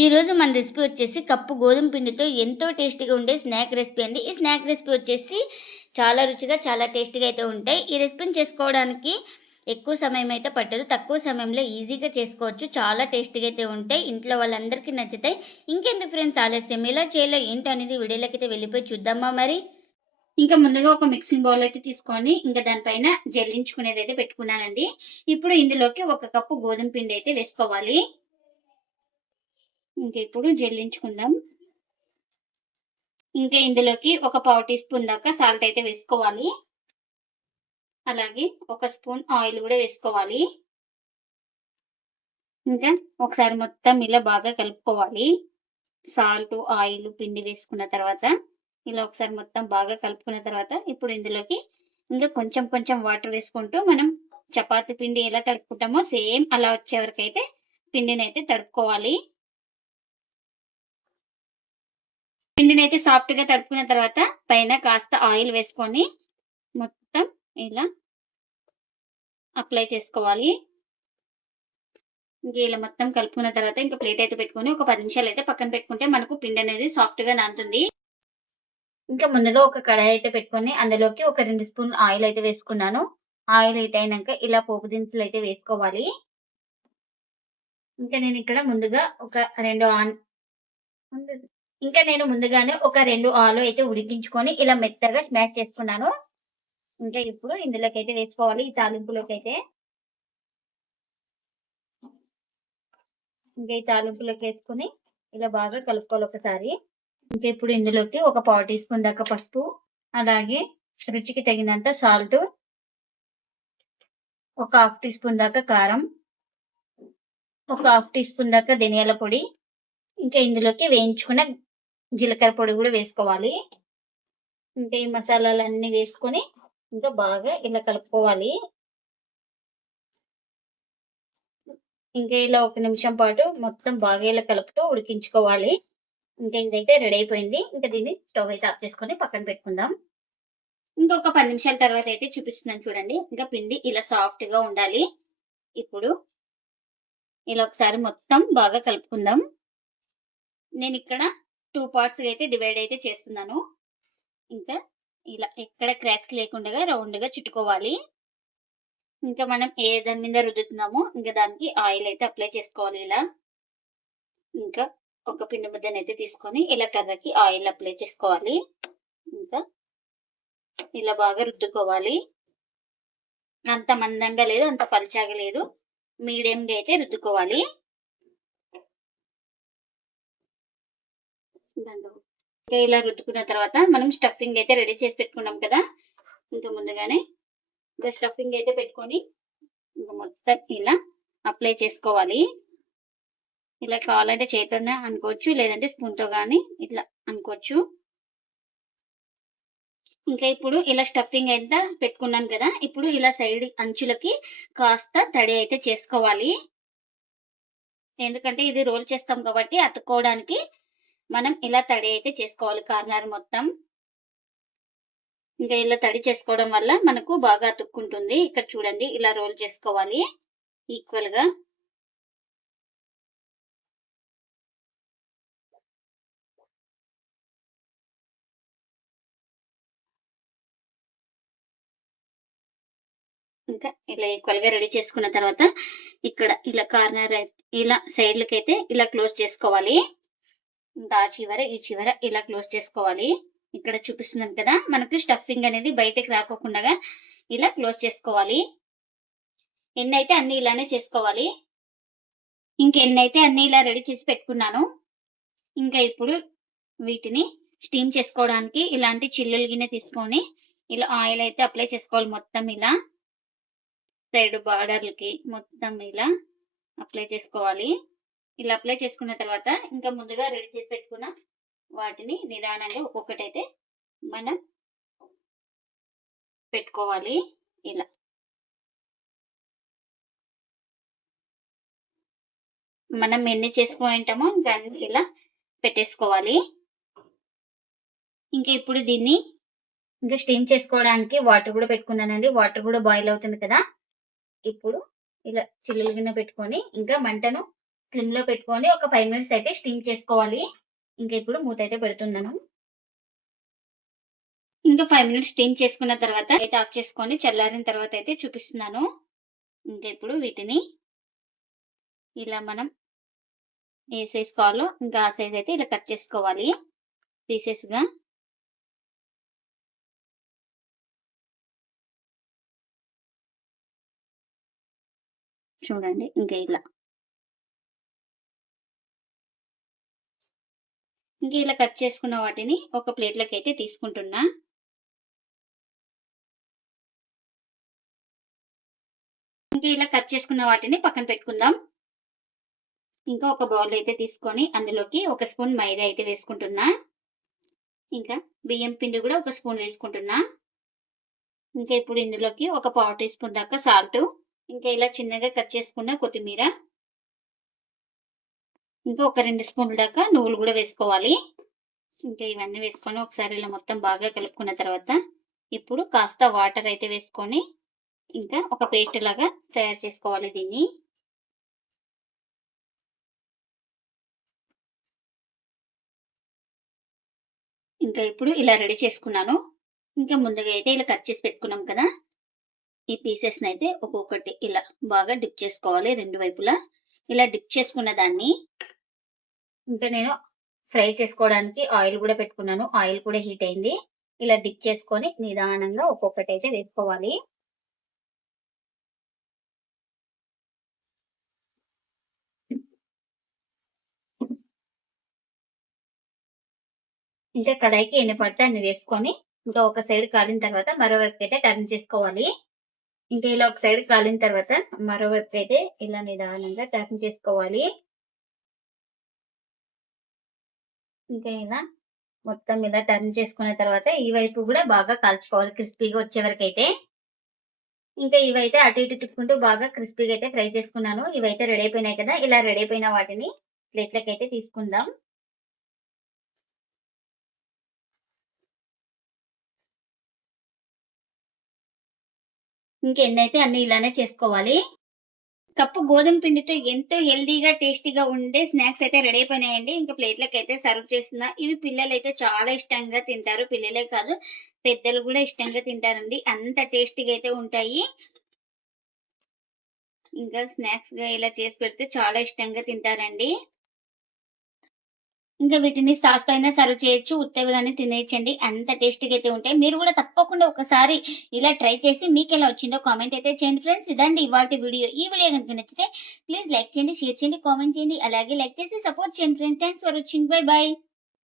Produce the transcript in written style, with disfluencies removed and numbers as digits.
ఈరోజు మన రెసిపీ వచ్చేసి కప్పు గోధుమ పిండితో ఎంతో టేస్టీగా ఉండే స్నాక్ రెసిపీ అండి. ఈ స్నాక్ రెసిపీ వచ్చేసి చాలా రుచిగా, చాలా టేస్టీగా అయితే ఉంటాయి. ఈ రెసిపీని చేసుకోవడానికి ఎక్కువ సమయం అయితే పట్టదు. తక్కువ సమయంలో ఈజీగా చేసుకోవచ్చు. చాలా టేస్టీగా అయితే ఉంటాయి. ఇంట్లో వాళ్ళందరికీ నచ్చుతాయి. ఇంకెందుకు ఫ్రెండ్స్ ఆలస్యం, ఎలా చేయాలో ఏంటో అనేది వీడియోలోకి అయితే వెళ్ళిపోయి చూద్దామా మరి. ఇంకా ముందుగా ఒక మిక్సింగ్ బౌల్ అయితే తీసుకొని ఇంకా దానిపైన జల్లించుకునేది అయితే పెట్టుకున్నానండి. ఇప్పుడు ఇందులోకి ఒక కప్పు గోధుమ పిండి అయితే వేసుకోవాలి. ఇంకా ఇప్పుడు జల్లించుకుందాం. ఇంకా ఇందులోకి ఒక పావు టీ స్పూన్ దాకా సాల్ట్ అయితే వేసుకోవాలి. అలాగే ఒక స్పూన్ ఆయిల్ కూడా వేసుకోవాలి. ఇంకా ఒకసారి మొత్తం ఇలా బాగా కలుపుకోవాలి. సాల్ట్, ఆయిల్, పిండి వేసుకున్న తర్వాత ఇలా ఒకసారి మొత్తం బాగా కలుపుకున్న తర్వాత ఇప్పుడు ఇందులోకి ఇంకా కొంచెం కొంచెం వాటర్ వేసుకుంటూ మనం చపాతీ పిండి ఎలా తడుపుకుంటామో సేమ్ అలా వచ్చే వరకు అయితే పిండిని అయితే తడుపుకోవాలి. పిండినైతే సాఫ్ట్ గా తడుపుకున్న తర్వాత పైన కాస్త ఆయిల్ వేసుకొని మొత్తం ఇలా అప్లై చేసుకోవాలి. ఇంకా ఇలా మొత్తం కలుపుకున్న తర్వాత ఇంకా ప్లేట్ అయితే పెట్టుకొని ఒక 10 నిమిషాలు అయితే పక్కన పెట్టుకుంటే మనకు పిండి అనేది సాఫ్ట్ గా నానుతుంది. ఇంకా ముందుగా ఒక కడాయి అయితే పెట్టుకొని అందులోకి ఒక 2 స్పూన్లు ఆయిల్ అయితే వేసుకున్నాను. ఆయిల్ హీట్ అయినాక ఇలా పోపు దినుసులు అయితే వేసుకోవాలి. ఇంకా నేను ఇక్కడ ముందుగా ఒక 2 ఇంకా నేను ముందుగానే ఒక 2 ఆలు అయితే ఉడికించుకొని ఇలా మెత్తగా స్మాష్ చేసుకున్నాను. ఇంకా ఇప్పుడు ఇందులోకైతే వేసుకోవాలి. ఈ తాలింపులోకైతే ఇంకా ఈ తాలింపులోకి వేసుకొని ఇలా బాగా కలుపుకోవాలి ఒకసారి. ఇంకా ఇప్పుడు ఇందులోకి ఒక పావు టీ స్పూన్ దాకా పసుపు, అలాగే రుచికి తగినంత సాల్ట్, ఒక హాఫ్ టీ స్పూన్ దాకా కారం, ఒక హాఫ్ టీ స్పూన్ దాకా ధనియాల పొడి, ఇంకా ఇందులోకి వేయించుకున్న జీలకర్ర పొడి కూడా వేసుకోవాలి. ఇంకా ఈ మసాలాలన్నీ వేసుకొని ఇంకా బాగా ఇలా కలుపుకోవాలి. ఇంకా ఇలా 1 నిమిషం పాటు మొత్తం బాగా ఇలా కలుపుతూ ఉడికించుకోవాలి. ఇంకా ఇదైతే రెడీ అయిపోయింది. ఇంకా దీన్ని స్టవ్ అయితే ఆఫ్ చేసుకొని పక్కన పెట్టుకుందాం. ఇంకొక 10 నిమిషాల తర్వాత అయితే చూపిస్తున్నాను చూడండి. ఇంకా పిండి ఇలా సాఫ్ట్ గా ఉండాలి. ఇప్పుడు ఇలా ఒకసారి మొత్తం బాగా కలుపుకుందాం. నేను ఇక్కడ 2 పార్ట్స్ అయితే డివైడ్ అయితే చేస్తున్నాను. ఇంకా ఇలా ఎక్కడ క్రాక్స్ లేకుండా రౌండ్ గా చుట్టుకోవాలి. ఇంకా మనం ఏ దాని మీద రుద్దుతున్నామో ఇంకా దానికి ఆయిల్ అయితే అప్లై చేసుకోవాలి ఇలా. ఇంకా ఒక పిండి ముద్దనైతే తీసుకొని ఇలా కర్రకి ఆయిల్ అప్లై చేసుకోవాలి. ఇంకా ఇలా బాగా రుద్దుకోవాలి. అంత మందంగా లేదు, అంత పలుచగా లేదు, మీడియంగా అయితే రుద్దుకోవాలి. ఇంకా ఇలా రుద్దుకున్న తర్వాత మనం స్టఫింగ్ అయితే రెడీ చేసి పెట్టుకున్నాం కదా. ఇంకా ముందుగానే ఇంకా స్టఫింగ్ అయితే పెట్టుకొని ఇంకా మొత్తం ఇలా అప్లై చేసుకోవాలి. ఇలా కావాలంటే చేతితోనే అనుకోవచ్చు, లేదంటే స్పూన్ తో గానీ ఇట్లా అనుకోవచ్చు. ఇంకా ఇప్పుడు ఇలా స్టఫింగ్ అయితే పెట్టుకున్నాను కదా. ఇప్పుడు ఇలా సైడ్ అంచులకి కాస్త తడి అయితే చేసుకోవాలి. ఎందుకంటే ఇది రోల్ చేస్తాం కాబట్టి అతుక్కోవడానికి మనం ఇలా తడి అయితే చేసుకోవాలి కార్నర్ మొత్తం. ఇంకా ఇలా తడి చేసుకోవడం వల్ల మనకు బాగా అతుక్కుంటుంది. ఇక్కడ చూడండి ఇలా రోల్ చేసుకోవాలి ఈక్వల్ గా. ఇంకా ఇలా ఈక్వల్ గా రెడీ చేసుకున్న తర్వాత ఇక్కడ ఇలా కార్నర్ ఇలా సైడ్లకి అయితే ఇలా క్లోజ్ చేసుకోవాలి. ఇంకా ఆ చివర ఈ చివర ఇలా క్లోజ్ చేసుకోవాలి. ఇక్కడ చూపిస్తున్నాం కదా, మనకు స్టఫింగ్ అనేది బయటకు రాకోకుండా ఇలా క్లోజ్ చేసుకోవాలి. ఎన్నైతే అన్ని ఇలానే చేసుకోవాలి. ఇంకెన్నైతే అన్ని ఇలా రెడీ చేసి పెట్టుకున్నాను. ఇంకా ఇప్పుడు వీటిని స్టీమ్ చేసుకోవడానికి ఇలాంటి చిల్లులు గిన్నె తీసుకొని ఇలా ఆయిల్ అయితే అప్లై చేసుకోవాలి. మొత్తం ఇలా సైడ్ బార్డర్లకి మొత్తం ఇలా అప్లై చేసుకోవాలి. ఇలా అప్లై చేసుకున్న తర్వాత ఇంకా ముందుగా రెడీ చేసి పెట్టుకున్న వాటిని నిదానంగా ఒక్కొక్కటి అయితే మనం పెట్టుకోవాలి. ఇలా మనం ఎన్ని చేసుకుంటామో ఇంకా ఇలా పెట్టేసుకోవాలి. ఇంకా ఇప్పుడు దీన్ని ఇంకా స్టీమ్ చేసుకోవడానికి వాటర్ కూడా పెట్టుకున్నానండి. వాటర్ కూడా బాయిల్ అవుతుంది కదా. ఇప్పుడు ఇలా చిల్లులు గిన్నె పెట్టుకొని ఇంకా మంటను స్లిమ్ లో పెట్టుకొని ఒక 5 మినిట్స్ అయితే స్టీమ్ చేసుకోవాలి. ఇంకా ఇప్పుడు మూత అయితే పెడుతున్నాను. ఇంకా 5 మినిట్స్ స్టీమ్ చేసుకున్న తర్వాత అయితే ఆఫ్ చేసుకొని చల్లారిన తర్వాత అయితే చూపిస్తున్నాను. ఇంకా ఇప్పుడు వీటిని ఇలా మనం ఏ సైజ్ కావాలో ఇంకా ఆ సైజ్ అయితే ఇలా కట్ చేసుకోవాలి పీసెస్ గా. చూడండి ఇంకా ఇలా. ఇంకా ఇలా కట్ చేసుకున్న వాటిని ఒక ప్లేట్లోకి అయితే తీసుకుంటున్నా. ఇంకా ఇలా కట్ చేసుకున్న వాటిని పక్కన పెట్టుకుందాం. ఇంకా ఒక బౌల్ అయితే తీసుకొని అందులోకి ఒక స్పూన్ మైదా అయితే వేసుకుంటున్నా. ఇంకా బియ్యం పిండి కూడా ఒక స్పూన్ వేసుకుంటున్నా. ఇంకా ఇప్పుడు ఇందులోకి ఒక 1/2 టీ స్పూన్ దాకా సాల్ట్, ఇంకా ఇలా చిన్నగా కట్ చేసుకున్న కొత్తిమీర, ఇంకా ఒక 2 స్పూన్ల దాకా నువ్వులు కూడా వేసుకోవాలి. ఇంకా ఇవన్నీ వేసుకొని ఒకసారి ఇలా మొత్తం బాగా కలుపుకున్న తర్వాత ఇప్పుడు కాస్త వాటర్ అయితే వేసుకొని ఇంకా ఒక పేస్ట్ లాగా తయారు చేసుకోవాలి దీన్ని. ఇంకా ఇప్పుడు ఇలా రెడీ చేసుకున్నాను. ఇంకా ముందుగా అయితే ఇలా కట్ చేసి పెట్టుకున్నాం కదా, ఈ పీసెస్ అయితే ఒక్కొక్కటి ఇలా బాగా డిప్ చేసుకోవాలి 2 వైపులా. ఇలా డిప్ చేసుకున్న దాన్ని ఇంకా నేను ఫ్రై చేసుకోవడానికి ఆయిల్ కూడా పెట్టుకున్నాను. ఆయిల్ కూడా హీట్ అయింది. ఇలా డిప్ చేసుకొని నిదానంగా ఒక్కొక్కటి అయితే వేసుకోవాలి. ఇంకా కడాయికి ఎన్ని పడితే అన్ని వేసుకొని ఇంకా ఒక సైడ్ కాలిన తర్వాత మరో వైపు అయితే టర్న్ చేసుకోవాలి. ఇంకా ఇలా ఒక సైడ్ కాలిన తర్వాత మరో వైపు అయితే ఇలా నిదానంగా టర్న్ చేసుకోవాలి. ఇంకా ఇలా మొత్తం ఇలా టర్న్ చేసుకున్న తర్వాత ఈ వైపు కూడా బాగా కాల్చుకోవాలి క్రిస్పీగా వచ్చే వరకు అయితే. ఇంకా ఇవైతే అటు ఇటు తిప్పుకుంటూ బాగా క్రిస్పీగా అయితే ఫ్రై చేసుకున్నాను. ఇవైతే రెడీ అయిపోయినాయి కదా, ఇలా రెడీ అయిపోయిన వాటిని ప్లేట్లకి అయితే తీసుకుందాం. ఇంకెన్నైతే అన్ని ఇలానే చేసుకోవాలి. కప్పు గోధుమ పిండితో ఎంతో హెల్దీగా టేస్టీగా ఉండే స్నాక్స్ అయితే రెడీ అయిపోయినాయండి. ఇంకా ప్లేట్లకు అయితే సర్వ్ చేస్తున్నా. ఇవి పిల్లలు అయితే చాలా ఇష్టంగా తింటారు. పిల్లలే కాదు పెద్దలు కూడా ఇష్టంగా తింటారండి. అంత టేస్టీగా అయితే ఉంటాయి. ఇంకా స్నాక్స్ గా ఇలా చేసి పెడితే చాలా ఇష్టంగా తింటారండి. ఇంకా వీటిని సాస్ పైన సర్వ్ చేయొచ్చు, ఉత్తవిగానే తినేయచ్చండి. అంత టేస్టీగా అయితే ఉంటాయి. మీరు కూడా తప్పకుండా ఒకసారి ఇలా ట్రై చేసి మీకు ఎలా వచ్చిందో కామెంట్ అయితే చేయండి ఫ్రెండ్స్. ఇదండి ఇవాల్టి వీడియో. ఈ వీడియో కనుక నచ్చితే ప్లీజ్ లైక్ చేయండి, షేర్ చేయండి, కామెంట్ చేయండి. అలాగే లైక్ చేసి సపోర్ట్ చేయండి friends. Thanks for watching. By by.